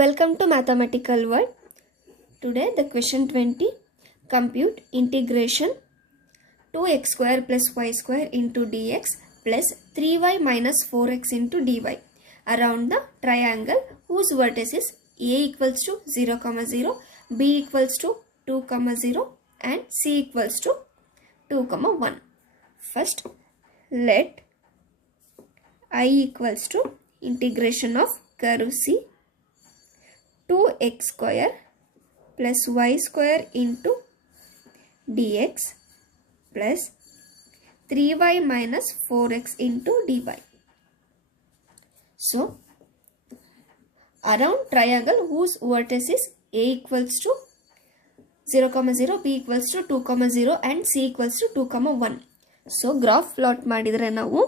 Welcome to Mathematical World. Today the question 20. Compute integration 2x square plus y square into dx plus 3y minus 4x into dy around the triangle whose vertices a equals to 0, 0, b equals to 2, 0 and c equals to 2, 1. First, let I equals to integration of curve C 2x square plus y square into dx plus 3y minus 4x into dy. So, around triangle whose vertices a equals to 0, 0, b equals to 2, 0 and c equals to 2, 1. So, graph plot ಮಾಡಿದ್ರೆ ನಾವು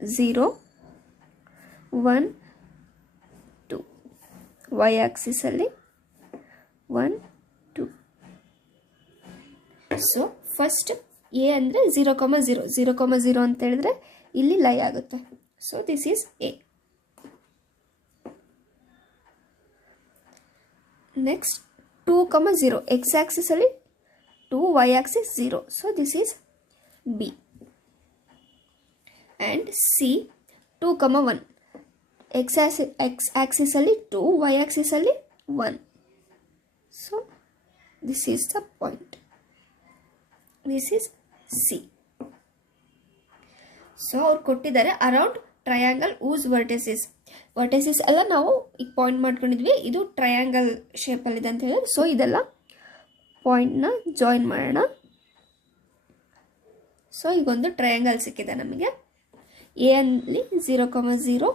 0, 1, 2 y axis ಅಲ್ಲಿ 1, 2. So first A ಅಂದರೆ 0, 0, 0, 0 ಅಂತ ಹೇಳಿದ್ರೆ ಇಲ್ಲಿ ಲೈ ಆಗುತ್ತೆ. So this is A. Next 2, 0 X Axis ಅಲ್ಲಿ 2, y axis 0. So this is B. and C 2, 1 x axis ಅಲ್ಲಿ 2 y axis ಅಲ್ಲಿ 1. so this is the point. this is C. so ಅವ್ರು ಕೊಟ್ಟಿದ್ದಾರೆ ಅರೌಂಡ್ ಟ್ರಯಾಂಗಲ್ whose vertices ಎಲ್ಲ ನಾವು ಈಗ point ಮಾಡ್ಕೊಂಡಿದ್ವಿ. ಇದು ಟ್ರಯಾಂಗಲ್ ಶೇಪ್ ಅಲ್ಲಿ ಇದೆ ಅಂತ ಹೇಳಿ. ಸೊ ಇದೆಲ್ಲ ಪಾಯಿಂಟ್ ನ ಜಾಯಿನ್ ಮಾಡೋಣ. ಸೊ ಈಗ ಒಂದು ಟ್ರಯಾಂಗಲ್ ಸಿಕ್ಕಿದೆ ನಮಗೆ. ಎ ಅಲ್ಲಿ 0, 0,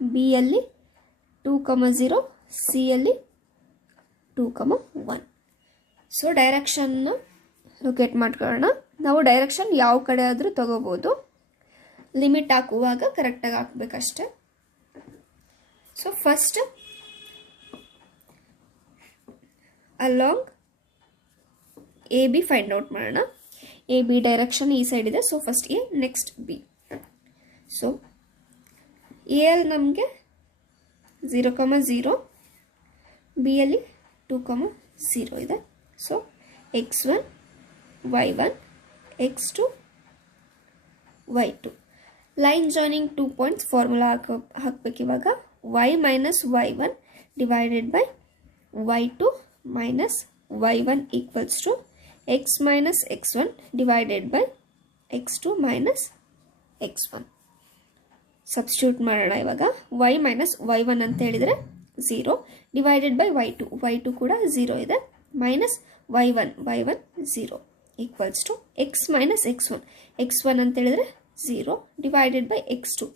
ಬಿ ಅಲ್ಲಿ 2, 0, ಸಿ ಅಲ್ಲಿ 2, 1. ಸೊ ಡೈರೆಕ್ಷನ್ನ ಲೊಕೇಟ್ ಮಾಡ್ಕೊಳ್ಳೋಣ. ನಾವು ಡೈರೆಕ್ಷನ್ ಯಾವ ಕಡೆ ಆದರೂ ತಗೋಬೋದು. ಲಿಮಿಟ್ ಹಾಕುವಾಗ ಕರೆಕ್ಟಾಗಿ ಹಾಕ್ಬೇಕಷ್ಟೆ. So first along A B find out ಮಾಡೋಣ. ಎ ಬಿ ಡೈರೆಕ್ಷನ್ ಈ ಸೈಡ್ ಇದೆ. So first A, next B. So A ಅಲ್ಲಿ ನಮಗೆ 0, 0, ಬಿ ಅಲ್ಲಿ 2, 0 ಇದೆ. So x1, y1, x2, y2. Line joining 2 points formula ಹಾಕಬೇಕು ಇವಾಗ. y minus y1 divided by y2 minus y1 equals to x minus x1 divided by x2 minus x1. Substitute ಮಾಡೋಣ ಇವಾಗ. y minus y1 ಅಂತ ಹೇಳಿದರೆ 0 divided by y2 ಕೂಡ 0 ಇದೆ, minus y1 0 equals to x minus x1 ಅಂತ ಹೇಳಿದರೆ 0 divided by x2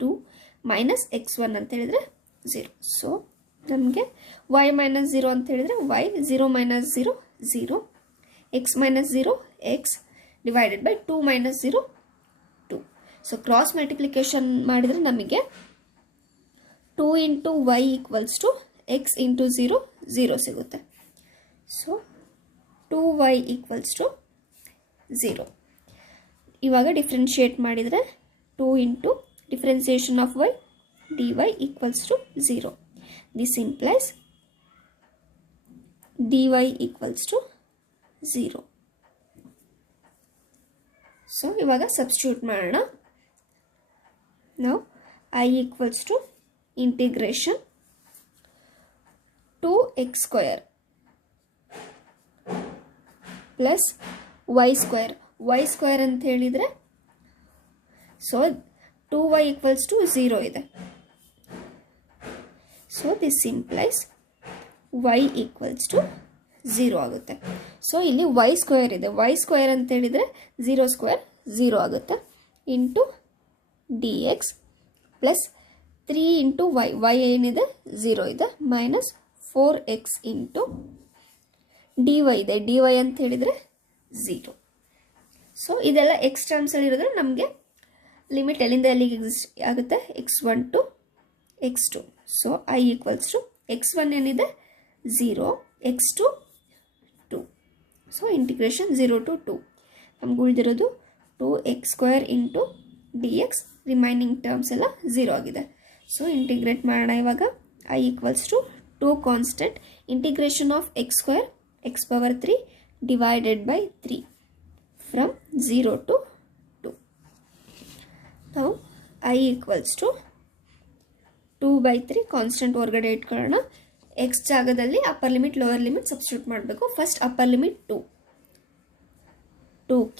2 minus x1 ಅಂತ ಹೇಳಿದರೆ 0. ಸೊ ನಮಗೆ y ಮೈನಸ್ 0 ಅಂತ ಹೇಳಿದರೆ y 0 minus 0 0, x minus 0 x divided by 2 minus 0 2. So cross multiplication ಮಾಡಿದರೆ ನಮಗೆ 2 into y equals to x into 0 0 ಸಿಗುತ್ತೆ. So 2y equals to 0. ಇವಾಗ ಡಿಫ್ರೆನ್ಷಿಯೇಟ್ ಮಾಡಿದರೆ 2 into differentiation of y dy equals to 0. This implies dy equals to 0. So ಇವಾಗ substitute ಮಾಡೋಣ. ನಾವು I equals to integration 2x square plus y square ಅಂತ ಹೇಳಿದರೆ so 2y equals to 0 ಇದೆ. So this implies y equals to 0 ಆಗುತ್ತೆ. So ಇಲ್ಲಿ y square ಇದೆ. y square ಅಂತ ಹೇಳಿದರೆ 0 ಸ್ಕ್ವೇರ್ 0 ಆಗುತ್ತೆ into dx plus 3 into y ಏನಿದೆ 0 ಇದೆ, ಮೈನಸ್ 4x ಇಂಟು dy ಇದೆ. dy ಅಂತ ಹೇಳಿದರೆ 0. ಸೊ ಇದೆಲ್ಲ ಎಕ್ಸ್ ಟರ್ಮ್ಸಲ್ಲಿ ಇರೋದ್ರೆ ನಮಗೆ ಲಿಮಿಟ್ ಎಲ್ಲಿಂದ ಎಲ್ಲಿಗೆ ಎಕ್ಸಿಸ್ಟ್ ಆಗುತ್ತೆ, x1 to x2. So I equals to x1 ಏನಿದೆ 0, x2 2. ಸೊ ಇಂಟಿಗ್ರೇಷನ್ 0 ಟು 2 ನಮ್ಗೆ ಉಳಿದಿರೋದು 2x square into dx remaining terms ಎಲ್ಲ 0 ಆಗಿದೆ. ಸೊ ಇಂಟಿಗ್ರೇಟ್ ಮಾಡೋಣ ಇವಾಗ. I equals to 2 constant integration of x square x power 3 divided by 3 from 0 to 2. ನಾವು I equals to 2/3 constant ಹೊರಗಡೆ ಇಟ್ಕೊಳ್ಳೋಣ. ಎಕ್ಸ್ ಜಾಗದಲ್ಲಿ upper limit lower limit substitute ಮಾಡಬೇಕು. First upper limit 2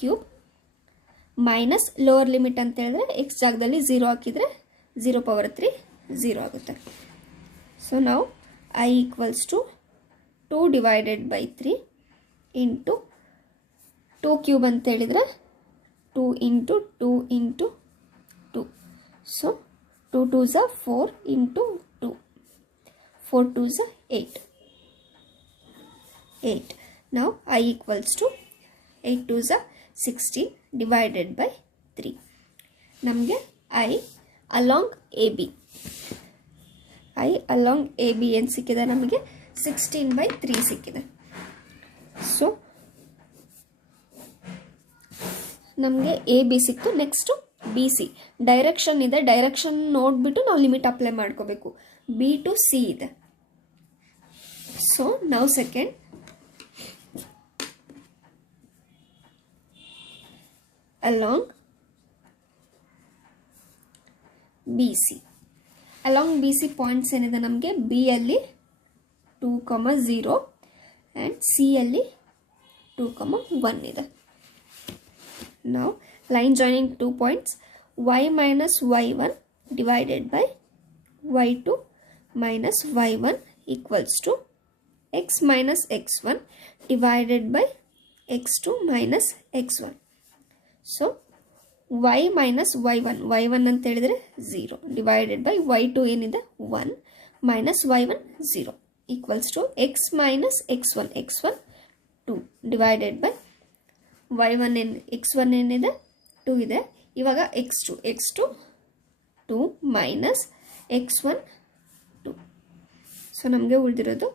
cube minus lower limit ಅಂತ ಹೇಳಿದ್ರೆ X ಜಾಗದಲ್ಲಿ 0 ಹಾಕಿದರೆ 0 power 3 0 ಆಗುತ್ತೆ. ಸೊ ನಾವು I equals to 2 divided by 3 into 2 cube ಅಂತ ಹೇಳಿದರೆ 2 into 2 into 2. So 2 2s are 4 into 2. 4 2s are 8. 8. Now I equals to 8 2s are 16 divided by 3. ನಮಗೆ I along AB. I along AB ಏನು ಸಿಕ್ಕಿದೆ ನಮಗೆ 16/3 ಸಿಕ್ಕಿದೆ. So ನಮಗೆ AB ಸಿಕ್ತು. Next BC direction ಇದೆ. ಡೈರೆಕ್ಷನ್ ನೋಡಿಬಿಟ್ಟು ನಾವು ಲಿಮಿಟ್ ಅಪ್ಲೈ ಮಾಡ್ಕೋಬೇಕು. B to C ಇದೆ. ಸೊ ನಾವು second along BC. Along BC points ಏನಿದೆ ನಮಗೆ B ಅಲ್ಲಿ 2,0 ಆ್ಯಂಡ್ C ಅಲ್ಲಿ 2,1 ಇದೆ. ನಾವು line joining 2 points y minus y1 divided by y2 minus y1 equals to x minus x1 divided by x2 minus x1. So y minus y1 ಅಂತ ಹೇಳಿದರೆ 0 divided by y2 ಏನಿದೆ 1 minus y1 0 equals to x minus x1 2 divided by y1 x1 ಏನಿದೆ 2 ಇದೆ. ಇವಾಗ x2 2 minus x1 2. So ನಮಗೆ ಉಳಿದಿರೋದು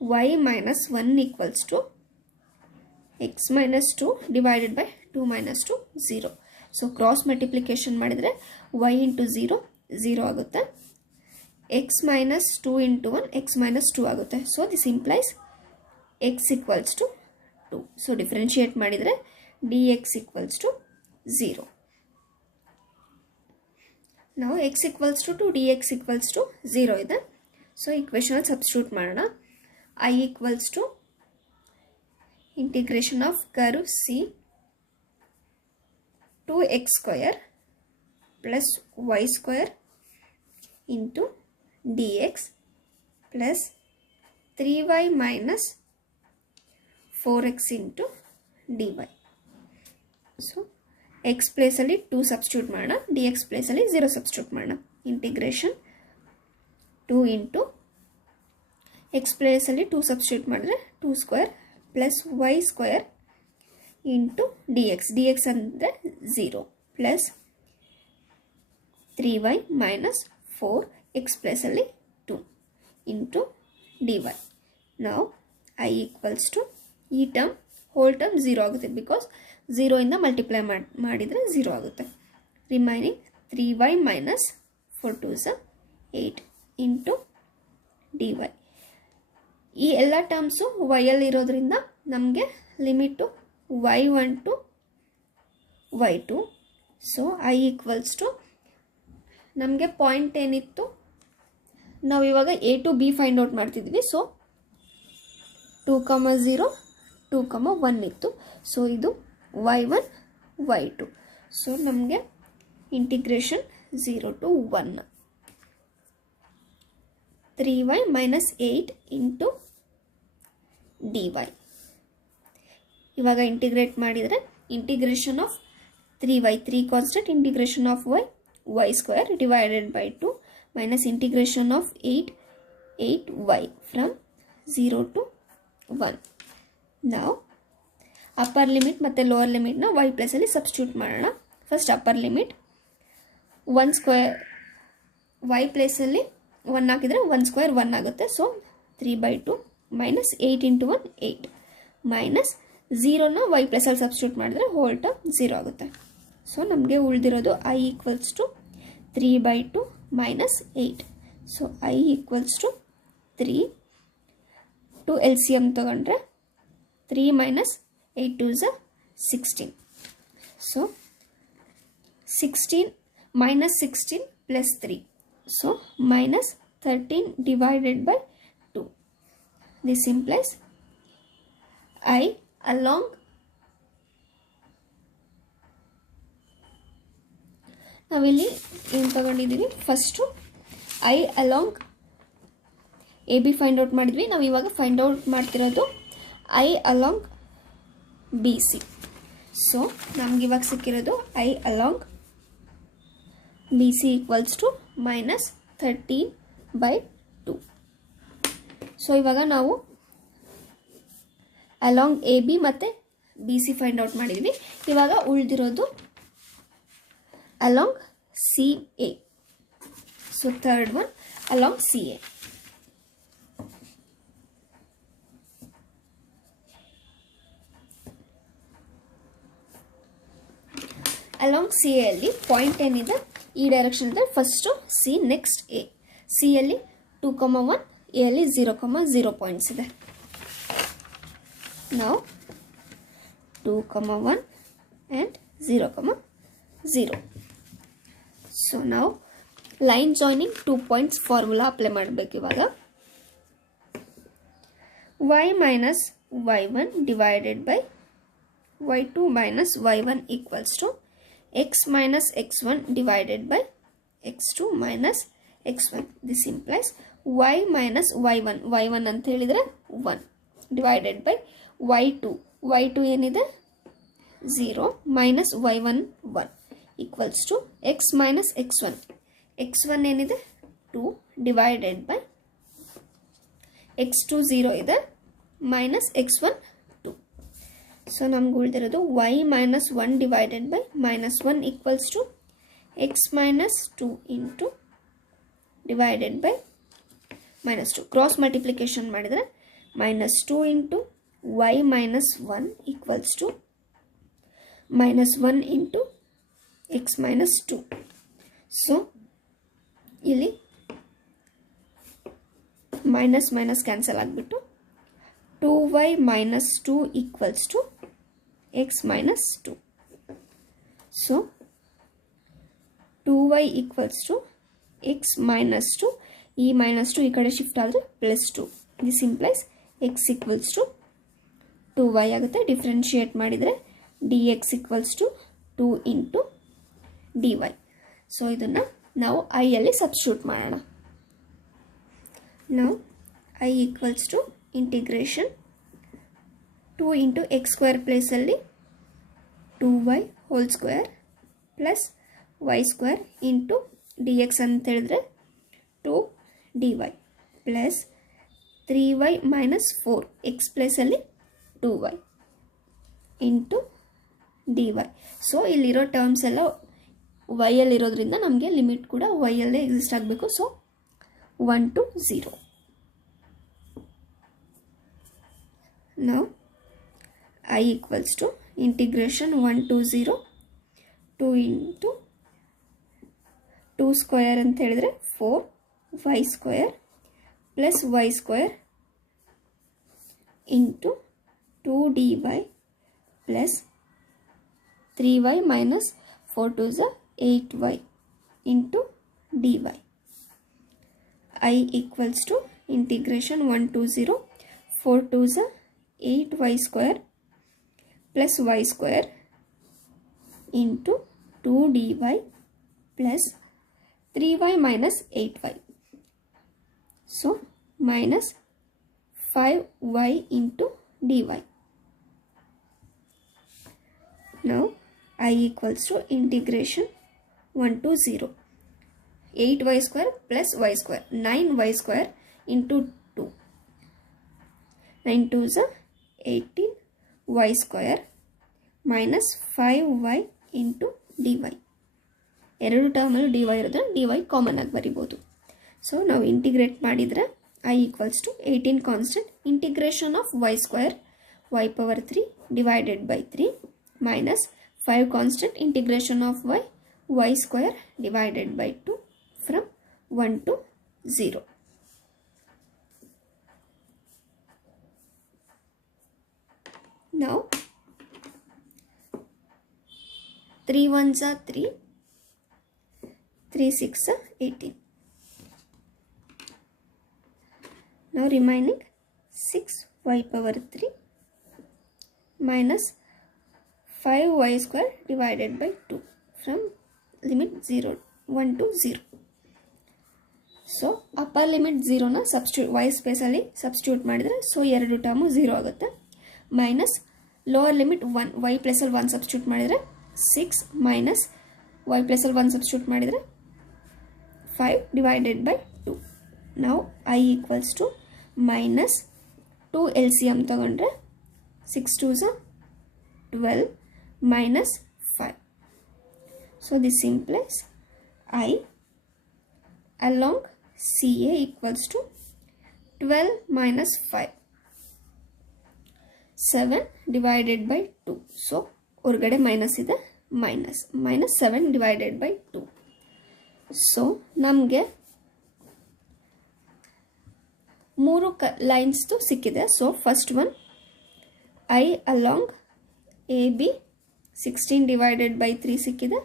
y minus 1 equals to x minus 2 divided by 2 minus 2 0. So cross multiplication ಮಾಡಿದರೆ y into 0 ಆಗುತ್ತೆ. x minus 2 into 1 x minus 2 ಆಗುತ್ತೆ. So this implies x equals to 2. So differentiate ಮಾಡಿದರೆ dx equals to 0. ನಾವು x equals to 2 dx equals to 0 ಇದೆ. So equation substitute ಮಾಡೋಣ. I equals to integration of curve C 2x square plus y square into dx plus 3y minus 4x into dy. So X ಪ್ಲೇಸಲ್ಲಿ 2 substitute ಮಾಡೋಣ. D X ಪ್ಲೇಸಲ್ಲಿ 0 substitute ಮಾಡೋಣ. Integration 2 into X ಪ್ಲೇಸಲ್ಲಿ 2 substitute ಮಾಡಿದ್ರೆ 2 square plus y square into d x ಅಂದರೆ 0 plus 3y minus 4 x ಪ್ಲೇಸಲ್ಲಿ 2 into d y. ನಾವು I equals to ಈ ಟರ್ಮ್ ಹೋಲ್ ಟರ್ಮ್ 0 ಆಗುತ್ತೆ. ಬಿಕಾಸ್ 0 ಇಂದ ಮಲ್ಟಿಪ್ಲೈ ಮಾಡಿದರೆ 0 ಆಗುತ್ತೆ. Remaining 3y minus 4 2s 8 into d y. ಈ ಎಲ್ಲ ಟರ್ಮ್ಸು ವೈಯಲ್ಲಿ ಇರೋದ್ರಿಂದ ನಮಗೆ limit y1 to y2. So I equals to ನಮಗೆ ಪಾಯಿಂಟ್ ಏನಿತ್ತು ನಾವು ಇವಾಗ A to B find out ಮಾಡ್ತಿದ್ವಿ. ಸೊ 2,0 2,1 ಇತ್ತು. ಸೊ ಇದು y1 y2. ಸೊ ನಮಗೆ integration 0 to 1 3y minus 8 into dy. ಇವಾಗ ಇಂಟಿಗ್ರೇಟ್ ಮಾಡಿದರೆ integration of 3y 3 constant integration of y square divided by 2 minus integration of 8y from 0 to 1. ನಾವು upper limit ಮತ್ತು lower ಲಿಮಿಟ್ನ y ಪ್ಲೇಸಲ್ಲಿ substitute ಮಾಡೋಣ. First upper limit 1 square y ಪ್ಲೇಸಲ್ಲಿ 1 ಹಾಕಿದರೆ 1 square 1 ಆಗುತ್ತೆ. So 3/2 minus 8 into 1 8 minus 0ನ y ಪ್ಲೇಸಲ್ಲಿ substitute ಮಾಡಿದ್ರೆ ಹೋಲ್ ಟರ್ಮ್ 0 ಆಗುತ್ತೆ. ಸೊ ನಮಗೆ ಉಳಿದಿರೋದು I equals to 3/2 minus 8. So I equals to 3. To LCM ತಗೊಂಡ್ರೆ 3 minus 8 2 is 16. So 16 minus 16 plus 3. So minus 13 divided by 2. This implies I along ನಾವಿಲ್ಲಿ ಏನು ತಗೊಂಡಿದ್ದೀವಿ, first I along A B find out ಮಾಡಿದ್ವಿ. ನಾವು ಇವಾಗ find out ಮಾಡ್ತಿರೋದು I along B C. So ನಮ್ಗೆ ಇವಾಗ ಸಿಕ್ಕಿರೋದು I along B C equals to minus 13/2. So ಇವಾಗ ನಾವು ಅಲಾಂಗ್ ಎ ಬಿ ಮತ್ತು ಬಿ ಸಿ ಫೈಂಡ್ ಔಟ್ ಮಾಡಿದ್ವಿ. ಇವಾಗ ಉಳಿದಿರೋದು along CA. So third one along CA. Along CA ಅಲ್ಲಿ ಪಾಯಿಂಟ್ ಏನಿದೆ ಈ ಡೈರೆಕ್ಷನ್ ಇದೆ. First C next A. C ಅಲ್ಲಿ 2,1, ಎ ಅಲ್ಲಿ 0,0 ಪಾಯಿಂಟ್ಸ್ ಇದೆ. ನಾವು 2,1 and 0,0. So now line joining 2 points formula apply ಮಾಡಬೇಕು. ಇವಾಗ y minus y1 divided by y2 minus y1 equals to x minus x1 divided by x2 minus x1. This implies y minus y1 ಅಂತ ಹೇಳಿದ್ರೆ 1 divided by y2 ಏನಿದೆ 0 minus y1 1 equals to x minus x1 ಏನಿದೆ 2 divided by x2 0 ಇದೆ minus x1 2. So ನಮ್ಗೆ ಉಳಿದಿರೋದು y minus 1 divided by minus 1 equals to x minus 2 into divided by minus 2. Cross multiplication ಮಾಡಿದರೆ minus 2 into y minus 1 equals to minus 1 into x minus 2. So ಇಲ್ಲಿ minus minus cancel ಆಗಿಬಿಟ್ಟು 2y minus 2 equals to x minus 2. So 2y equals to x minus 2. ಈ minus 2 ಈ ಕಡೆ shift ಆದರೆ plus 2. This implies x equals to 2y ಆಗುತ್ತೆ. Differentiate ಮಾಡಿದರೆ dx equals to 2 into dy. So ಇದನ್ನು ನಾವು I ಅಲ್ಲಿ ಸಬ್ಸ್ಟಿಟ್ಯೂಟ್ ಮಾಡೋಣ. ನಾವು I equals to integration 2 into x square ಪ್ಲೇಸಲ್ಲಿ 2y whole square plus y square into d x ಅಂತ ಹೇಳಿದ್ರೆ 2 dy plus 3y minus 4 x ಪ್ಲೇಸಲ್ಲಿ 2y ಇಂಟು dy. ಸೊ ಇಲ್ಲಿರೋ ಟರ್ಮ್ಸ್ ಎಲ್ಲ y ಅಲ್ಲಿರೋದ್ರಿಂದ ನಮಗೆ ಲಿಮಿಟ್ ಕೂಡ y ಅಲ್ಲೇ ಎಕ್ಸಿಸ್ಟ್ ಆಗಬೇಕು. So 1 to 0. Now I equals to integration 1 to 0 2 into 2 square ಅಂತ ಹೇಳಿದ್ರೆ 4y square plus y square into 2 dy plus 3y minus 4 to 8y into dy. I equals to integration 1 to 0 4 to 8y square plus y square into 2 dy plus 3y minus 8y. So minus 5y into dy. Now I equals to integration 1 to 0 8y square plus y square 9y square into 2 9 2 is 18 y square minus 5y into dy. ಎರಡು ಟರ್ಮಲ್ಲಿ dy ಇರೋದ್ರೆ dy common ಆಗಿ ಬರಿಬೋದು. So ನಾವು integrate ಮಾಡಿದರೆ I equals to 18 constant integration of y square y power 3 divided by 3 minus 5 constant integration of y y square divided by 2 from 1 to 0. Now 3 1s are 3, 3 6 are 18. Now remaining 6y power 3 minus 5y square divided by 2 from limit 1 to 0. So upper limit 0 na substitute y space alli substitute madidre, so ಎರಡು term 0 ಆಗುತ್ತೆ. Minus lower limit 1 y plus ಅಲ್ಲಿ 1 substitute ಮಾಡಿದರೆ 6 minus y plus ಅಲ್ಲಿ 1 substitute ಮಾಡಿದರೆ 5 divided by 2. ನಾವು I equals to minus 2 LCM ತಗೊಂಡ್ರೆ 6 2s are 12 minus 5. So this implies I along CA equals to 12 minus 5. 7 divided by 2. So orgade minus ide minus 7 divided by 2. So namge 3 lines to sikkide. So first one I along AB 16 divided by 3 sikkide.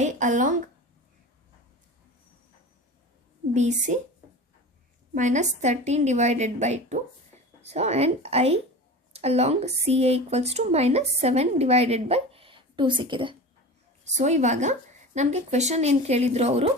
I along BC minus 13 divided by 2. So and I along CA equals to minus 7 divided by 2 ಸಿಕ್ಕಿದೆ. So ಇವಾಗ ನಮಗೆ question ಏನು ಕೇಳಿದ್ರು ಅವರು,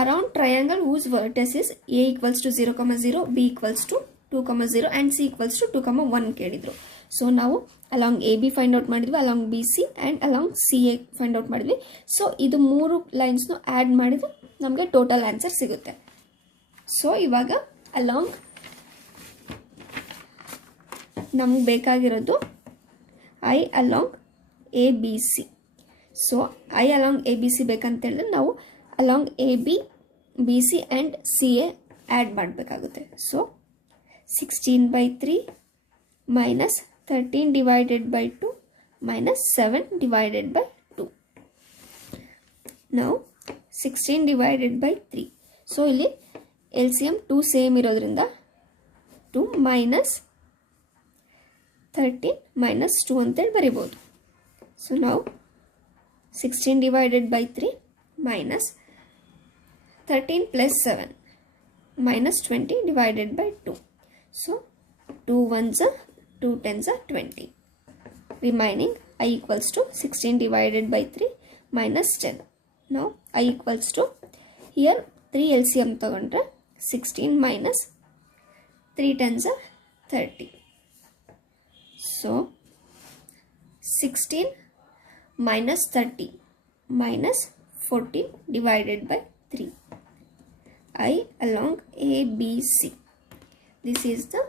around triangle whose vertices A equals to 0, 0, B equals to 2, 0 and C equals to 2, 1 ಕೇಳಿದ್ರು. So ನಾವು along AB find out ಮಾಡಿದ್ವಿ, along BC and along CA find out ಮಾಡಿದ್ವಿ. ಸೊ ಇದು 3 ಲೈನ್ಸ್ನು ಆ್ಯಡ್ ಮಾಡಿದ್ರೆ ನಮಗೆ ಟೋಟಲ್ ಆನ್ಸರ್ ಸಿಗುತ್ತೆ. ಸೊ ಇವಾಗ along ನಮಗೆ ಬೇಕಾಗಿರೋದು I along ABC. So I along ABC ಬೇಕಂತ ಹೇಳಿದ್ರೆ ನಾವು along AB, BC and CA add ಮಾಡಬೇಕಾಗುತ್ತೆ. So 16 by 3 minus 13 divided by 2 minus 7 divided by 2. Now 16 divided by 3. So ಇಲ್ಲಿ LCM 2 ಸೇಮ್ ಇರೋದ್ರಿಂದ 2 minus 13 minus 2 ಅಂತೇಳಿ ಬರಿಬೋದು. ಸೊ ನಾವು 16 divided by 3 minus 13 plus 7 minus 20 divided by 2. So 2 1s are 2 10s are 20. Remaining I equals to 16 divided by 3 minus 10. Now I equals to here 3 LCM ತಗೊಂಡ್ರೆ 16 minus 3 10s are 30. So 16 minus 30 minus 14 divided by 3. I along ABC. This is the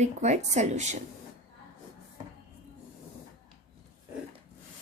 required solution.